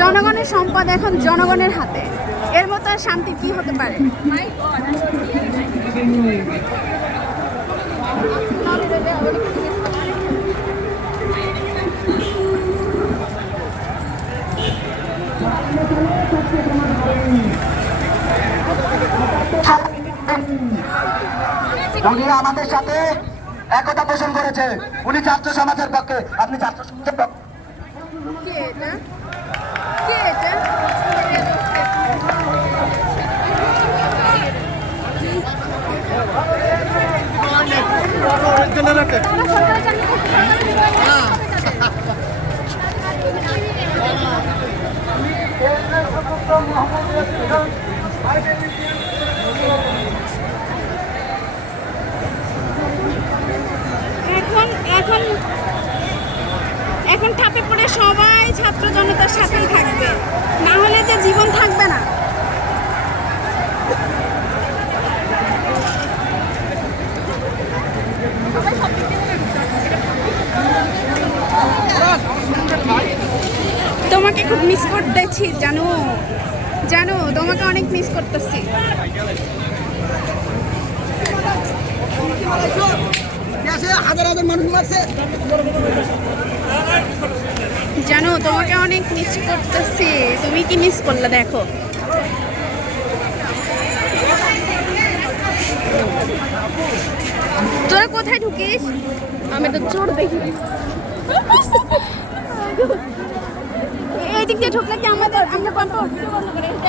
জনগণের সম্পদ এখন জনগণের হাতে, এর মতো আর শান্তি কি হতে পারে? উনি আমাদের সাথে একতা পোষণ করেছে, উনি ছাত্র সমাজের পক্ষে। আপনি ছাত্র সমাজের পক্ষে। এখন এখন ঠাপে পড়ে সবাই ছাত্র জনতার সাথেই থাকবে, না হলে যে জীবন থাকবে না। তোমাকে খুব মিস করতেছি, জানো জানো, তোমাকে অনেক মিস করতেছি। হাজার হাজার মানুষ মারছে, জানো তোমাকে অনেক মিস করতেছি। তুমি কি মিস করলে দেখো। তোরা কোথায় ঢুকিস? আমি তো চোর দেখি। এই দিক দিয়ে ঢুকলে কি আমরা বন্ধ করে